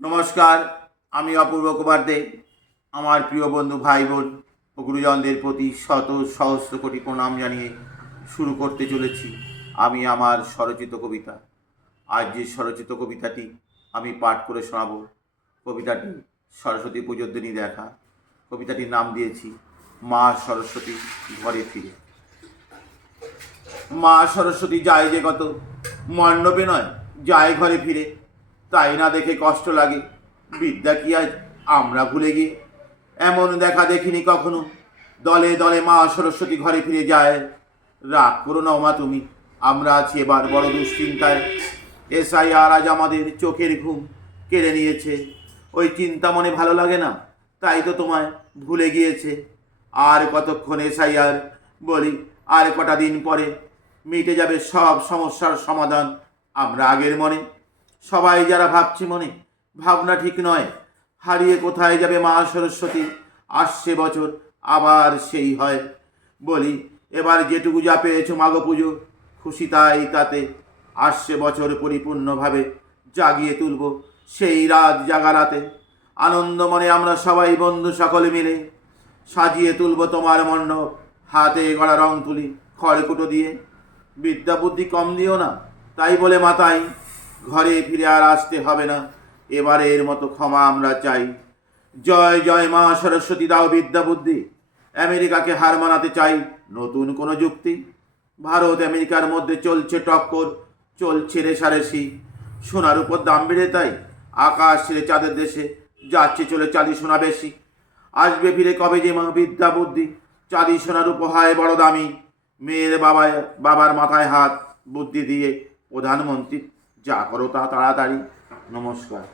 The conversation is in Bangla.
নমস্কার, আমি অপূর্ব কুমার দে। আমার প্রিয় বন্ধু, ভাই বোন ও গুরুজনদের প্রতি শত সহস্র কোটি প্রণাম জানিয়ে শুরু করতে চলেছি আমি আমার স্বরচিত কবিতা। আজ যে স্বরচিত কবিতাটি আমি পাঠ করে শোনাব, কবিতাটি সরস্বতী পুজোর দিনই দেখা। কবিতাটির নাম দিয়েছি মা সরস্বতী ঘরে ফিরে। মা সরস্বতী যায় যে কত, মণ্ডপে নয় যায় ঘরে ফিরে। তাই না দেখে কষ্ট লাগে, বিদ্যা কি আজ আমরা ভুলে গিয়ে। এমন দেখা দেখিনি কখনো, দলে দলে মা সরস্বতী ঘরে ফিরে যায়। রাগ করো না মা তুমি, আমরা আছি এবার বড় দুশ্চিন্তায়। SIR আজ আমাদের চোখের ঘুম কেড়ে নিয়েছে। ওই চিন্তা মনে ভালো লাগে না, তাই তো তোমায় ভুলে গিয়েছে। আর কতক্ষণ SIR বলি, আর কটা দিন পরে মিটে যাবে সব সমস্যার সমাধান। আমরা আগের মনে সবাই যারা ভাবছি মনে, ভাবনা ঠিক নয়। হারিয়ে কোথায় যাবে মা সরস্বতী, আসছে বছর আবার সেই হয়। বলি এবার যেটুকু যা পেয়েছো মাগো পুজো, খুশি তাই তাতে। আসছে বছর পরিপূর্ণভাবে জাগিয়ে তুলব সেই রাত জাগা রাতে। আনন্দ মনে আমরা সবাই বন্ধু সকলে মিলে সাজিয়ে তুলব তোমার মণ্ডপ। হাতে গড়া রং তুলি খড়কুটো দিয়ে। বিদ্যা বুদ্ধি কম দিও না, তাই বলে মাথায় ঘরে ফিরে আর আসতে হবে না। এবারের মতো ক্ষমা আমরা চাই। জয় জয় মা সরস্বতী, দাও বিদ্যা বুদ্ধি। আমেরিকাকে হার মানাতে চাই নতুন কোনো যুক্তি। ভারত আমেরিকার মধ্যে চলছে টক্কর, চলছে রেশারেশি। সোনার উপর দাম বেড়ে তাই আকাশ ছেড়ে চাঁদের দেশে যাচ্ছে চলে চাঁদি সোনা বেশি। আসবে ফিরে কবে যে মা বিদ্যা বুদ্ধি, চাঁদি সোনার উপহায় বড় দামি। মেয়ের বাবার মাথায় হাত বুদ্ধি দিয়ে প্রধানমন্ত্রী, যা করো তা তাড়াতাড়ি। নমস্কার।